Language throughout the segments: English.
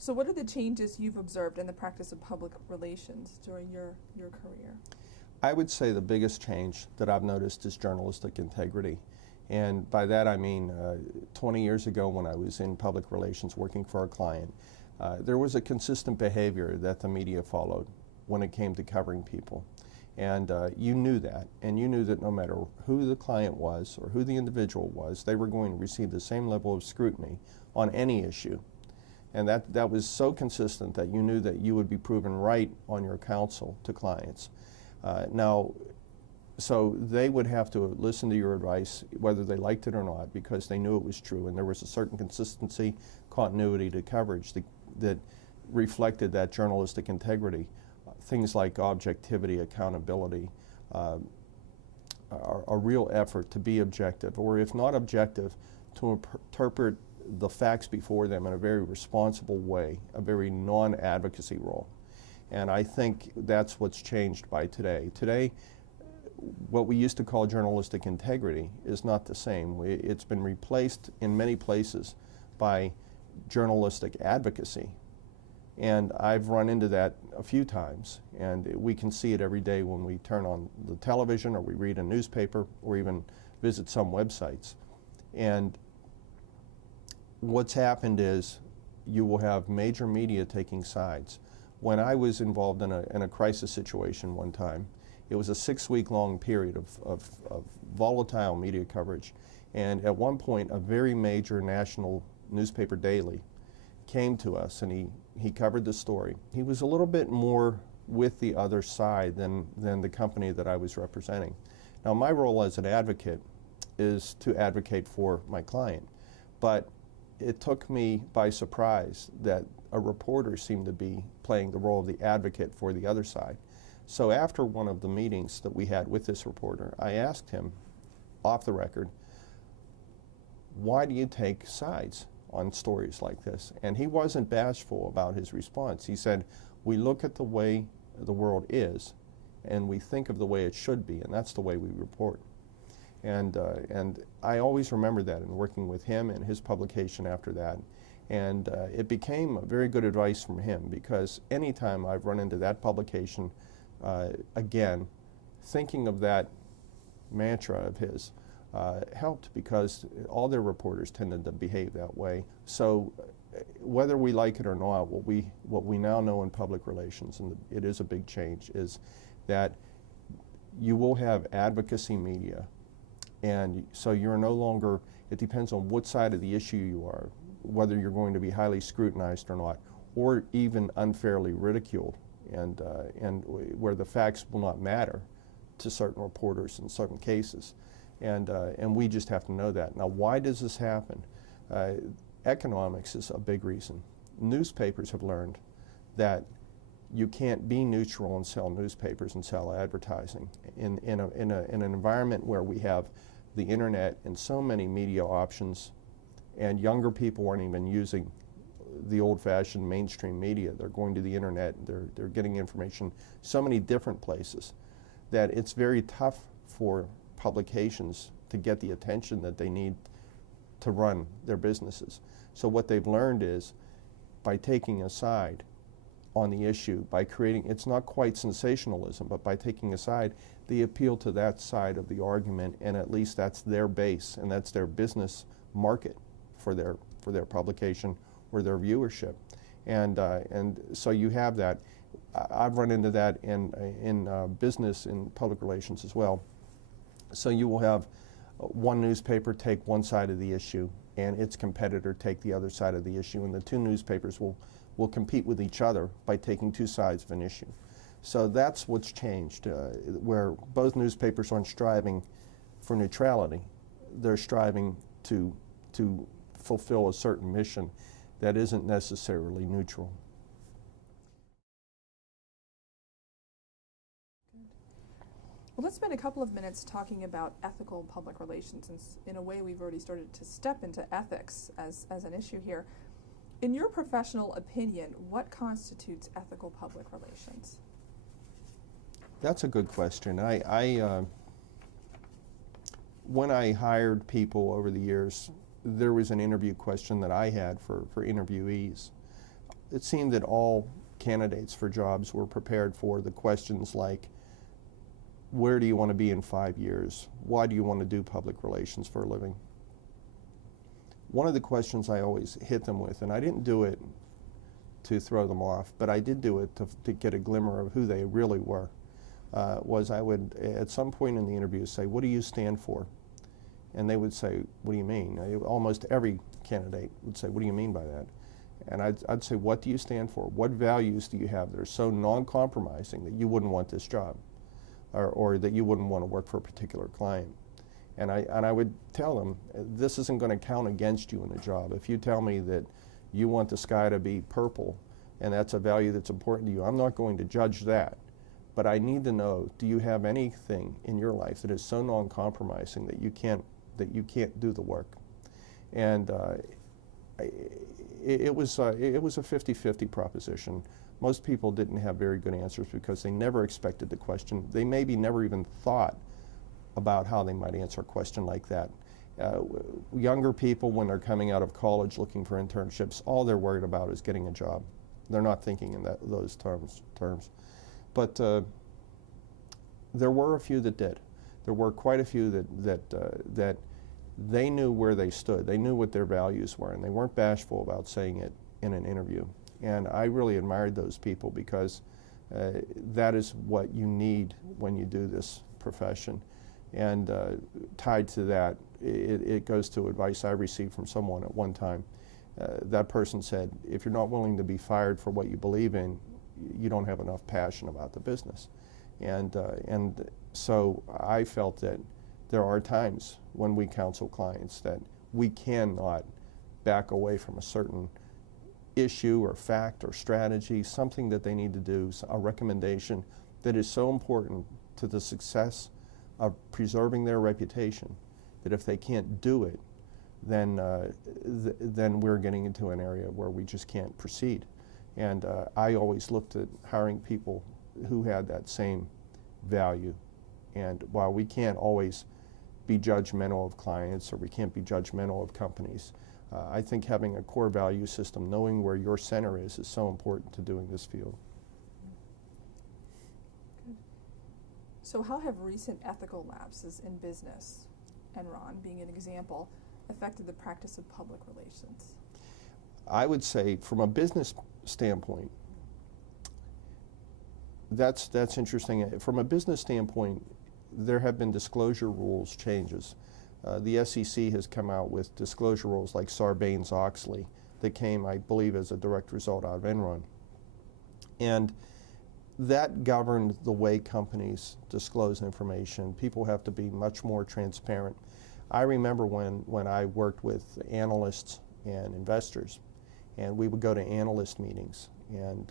So what are the changes you've observed in the practice of public relations during your career? I would say the biggest change that I've noticed is journalistic integrity. And by that I mean 20 years ago when I was in public relations working for a client, there was a consistent behavior that the media followed when it came to covering people. And you knew that, and you knew that no matter who the client was or who the individual was, they were going to receive the same level of scrutiny on any issue. And that was so consistent that you knew that you would be proven right on your counsel to clients. So they would have to listen to your advice whether they liked it or not because they knew it was true, and there was a certain consistency, continuity to coverage that reflected that journalistic integrity. Things like objectivity, accountability, a real effort to be objective, or if not objective, to interpret the facts before them in a very responsible way, a very non-advocacy role. And I think that's what's changed by today. Today, what we used to call journalistic integrity is not the same. It's been replaced in many places by journalistic advocacy. And I've run into that a few times, and we can see it every day when we turn on the television or we read a newspaper or even visit some websites. And what's happened is you will have major media taking sides. When I was involved in a crisis situation one time, it was a 6-week-long period of volatile media coverage. And at one point, a very major national newspaper daily came to us, and he covered the story. He was a little bit more with the other side than the company that I was representing. Now, my role as an advocate is to advocate for my client, but it took me by surprise that a reporter seemed to be playing the role of the advocate for the other side. So after one of the meetings that we had with this reporter, I asked him, off the record, why do you take sides on stories like this? And he wasn't bashful about his response. He said, we look at the way the world is, and we think of the way it should be, and that's the way we report. And I always remember that in working with him and his publication after that. And it became very good advice from him, because anytime I've run into that publication, again, thinking of that mantra of his helped, because all their reporters tended to behave that way. So whether we like it or not, what we now know in public relations, and it is a big change, is that you will have advocacy media. And so you're no longer, it depends on what side of the issue you are, whether you're going to be highly scrutinized or not, or even unfairly ridiculed, and where the facts will not matter to certain reporters in certain cases. And we just have to know that. Now, why does this happen? Economics is a big reason. Newspapers have learned that you can't be neutral and sell newspapers and sell advertising. In an environment where we have the internet and so many media options, and younger people aren't even using the old-fashioned mainstream media. They're going to the internet, they're getting information so many different places, that it's very tough for publications to get the attention that they need to run their businesses. So what they've learned is, by taking a side on the issue, by creating, it's not quite sensationalism, but by taking a side, they appeal to that side of the argument, and at least that's their base, and that's their business market for their publication or their viewership. And so you have that. I've run into that in business, in public relations as well. So you will have one newspaper take one side of the issue, and its competitor take the other side of the issue, and the two newspapers will compete with each other by taking two sides of an issue. So that's what's changed, where both newspapers aren't striving for neutrality. They're striving to fulfill a certain mission that isn't necessarily neutral. Well, let's spend a couple of minutes talking about ethical public relations, and in a way we've already started to step into ethics as an issue here. In your professional opinion, what constitutes ethical public relations? That's a good question. When I hired people over the years, there was an interview question that I had for interviewees. it seemed that all candidates for jobs were prepared for the questions like, where do you want to be in 5 years? Why do you want to do public relations for a living? One of the questions I always hit them with, and I didn't do it to throw them off, but I did do it to get a glimmer of who they really were, was I would, at some point in the interview, say, what do you stand for? And they would say, what do you mean? Almost every candidate would say, what do you mean by that? And I'd say, what do you stand for? What values do you have that are so non-compromising that you wouldn't want this job, or that you wouldn't want to work for a particular client? And I would tell them, this isn't going to count against you in the job. If you tell me that you want the sky to be purple, and that's a value that's important to you, I'm not going to judge that. But I need to know, do you have anything in your life that is so non-compromising that you can't do the work? And it was a 50-50 proposition. Most people didn't have very good answers because they never expected the question. They maybe never even thought about how they might answer a question like that. Younger people, when they're coming out of college looking for internships, all they're worried about is getting a job. They're not thinking in those terms. But there were a few that did. There were quite a few that they knew where they stood. They knew what their values were, and they weren't bashful about saying it in an interview. And I really admired those people because that is what you need when you do this profession. And tied to that, it goes to advice I received from someone at one time. That person said, if you're not willing to be fired for what you believe in, you don't have enough passion about the business. And so I felt that there are times when we counsel clients that we cannot back away from a certain issue or fact or strategy, something that they need to do, a recommendation that is so important to the success of preserving their reputation that if they can't do it, then we're getting into an area where we just can't proceed. And I always looked at hiring people who had that same value. And while we can't always be judgmental of clients or we can't be judgmental of companies, I think having a core value system, knowing where your center is so important to doing this field. Good. So how have recent ethical lapses in business, Enron being an example, affected the practice of public relations? I would say from a business standpoint, that's interesting. From a business standpoint, there have been disclosure rules changes. The SEC has come out with disclosure rules like Sarbanes-Oxley that came, I believe, as a direct result out of Enron. And that governed the way companies disclose information. People have to be much more transparent. I remember when I worked with analysts and investors, and we would go to analyst meetings, and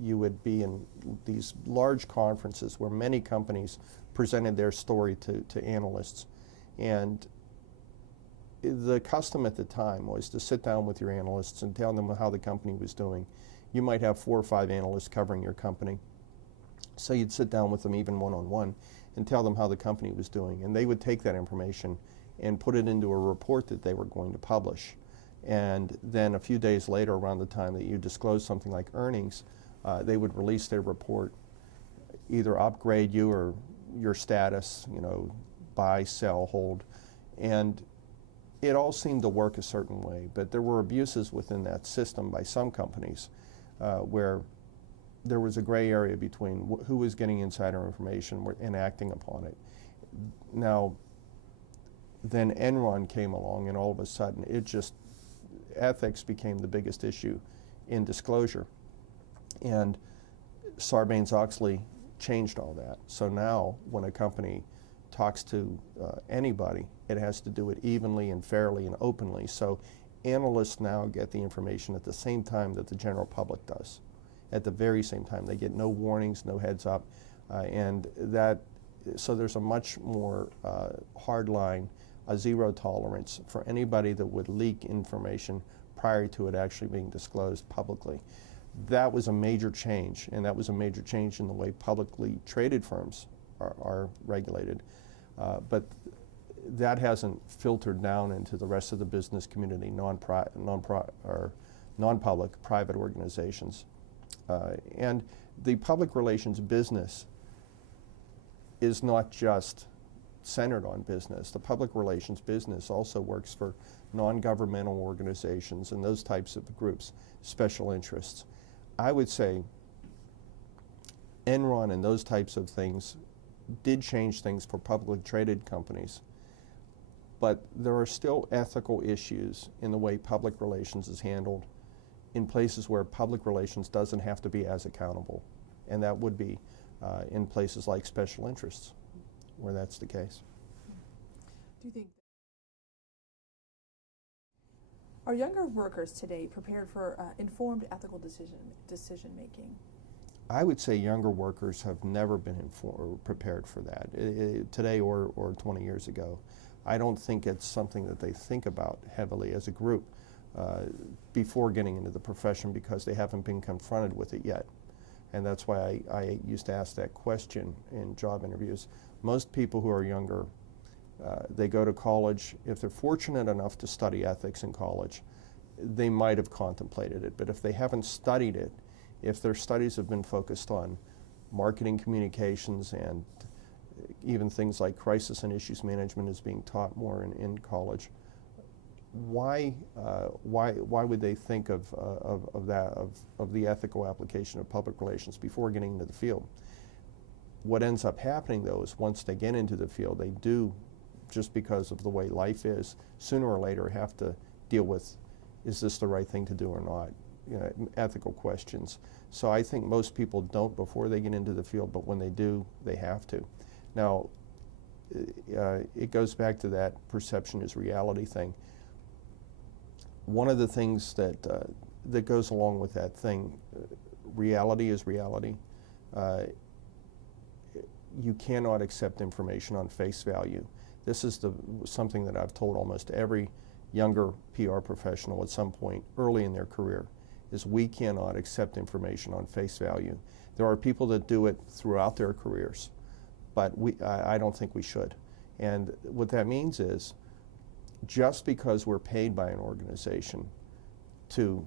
you would be in these large conferences where many companies presented their story to analysts. And the custom at the time was to sit down with your analysts and tell them how the company was doing. You might have 4 or 5 analysts covering your company. So you'd sit down with them even one-on-one and tell them how the company was doing. And they would take that information and put it into a report that they were going to publish. And then a few days later, around the time that you disclose something like earnings, they would release their report, either upgrade you or your status, buy, sell, hold. And it all seemed to work a certain way, but there were abuses within that system by some companies where there was a gray area between who was getting insider information and acting upon it. Now, then Enron came along, and all of a sudden ethics became the biggest issue in disclosure. And Sarbanes-Oxley changed all that. So now when a company talks to anybody, it has to do it evenly and fairly and openly. So analysts now get the information at the same time that the general public does. At the very same time. They get no warnings, no heads up. So there's a much more hard line, a zero tolerance for anybody that would leak information prior to it actually being disclosed publicly. That was a major change, and that was a major change in the way publicly traded firms are regulated. But that hasn't filtered down into the rest of the business community, non-public, private organizations. And the public relations business is not just centered on business. The public relations business also works for non-governmental organizations and those types of groups, special interests. I would say Enron and those types of things did change things for publicly traded companies, but there are still ethical issues in the way public relations is handled in places where public relations doesn't have to be as accountable, and that would be in places like special interests, where that's the case. Do you think are younger workers today prepared for informed ethical decision making? I would say younger workers have never been prepared for that today or 20 years ago. I don't think it's something that they think about heavily as a group before getting into the profession because they haven't been confronted with it yet. And that's why I used to ask that question in job interviews. Most people who are younger, they go to college. If they're fortunate enough to study ethics in college, they might have contemplated it. But if they haven't studied it, if their studies have been focused on marketing communications and even things like crisis and issues management is being taught more in college, why would they think of the ethical application of public relations before getting into the field? What ends up happening though is once they get into the field, they do, just because of the way life is, sooner or later have to deal with, is this the right thing to do or not? You know, ethical questions. So I think most people don't before they get into the field, but when they do, they have to. Now, it goes back to that perception is reality thing. One of the things that goes along with that thing, reality is reality. You cannot accept information on face value. This is something that I've told almost every younger PR professional at some point early in their career, is we cannot accept information on face value. There are people that do it throughout their careers, but I don't think we should. And what that means is, just because we're paid by an organization to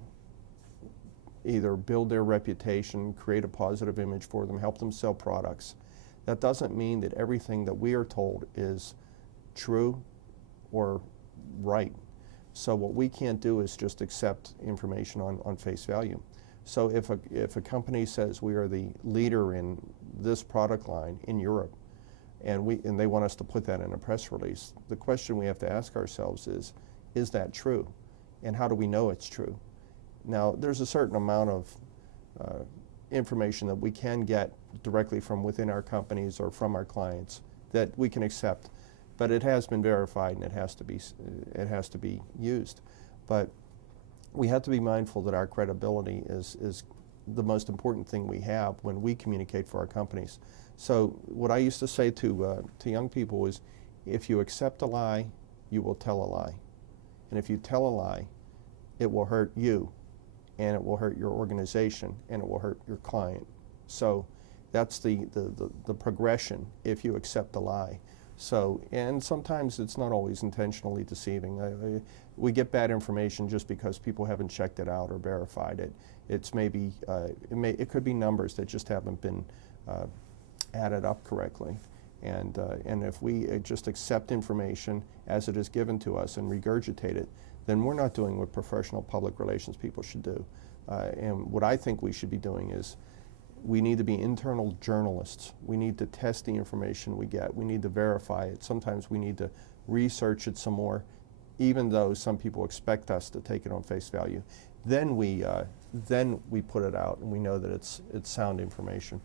either build their reputation, create a positive image for them, help them sell products, that doesn't mean that everything that we are told is true or right. So what we can't do is just accept information on face value. So if a company says we are the leader in this product line in Europe, and they want us to put that in a press release, the question we have to ask ourselves is that true? And how do we know it's true? Now, there's a certain amount of information that we can get directly from within our companies or from our clients that we can accept, but it has been verified and it has to be used. But we have to be mindful that our credibility is the most important thing we have when we communicate for our companies. So what I used to say to young people is, if you accept a lie, you will tell a lie. And if you tell a lie, it will hurt you, and it will hurt your organization, and it will hurt your client. So that's the progression if you accept a lie. So, and sometimes it's not always intentionally deceiving. We get bad information just because people haven't checked it out or verified it. It's maybe, it could be numbers that just haven't been added up correctly. And if we just accept information as it is given to us and regurgitate it, then we're not doing what professional public relations people should do. And what I think we should be doing is, we need to be internal journalists. We need to test the information we get. We need to verify it. Sometimes we need to research it some more, even though some people expect us to take it on face value. Then we put it out and we know that it's sound information.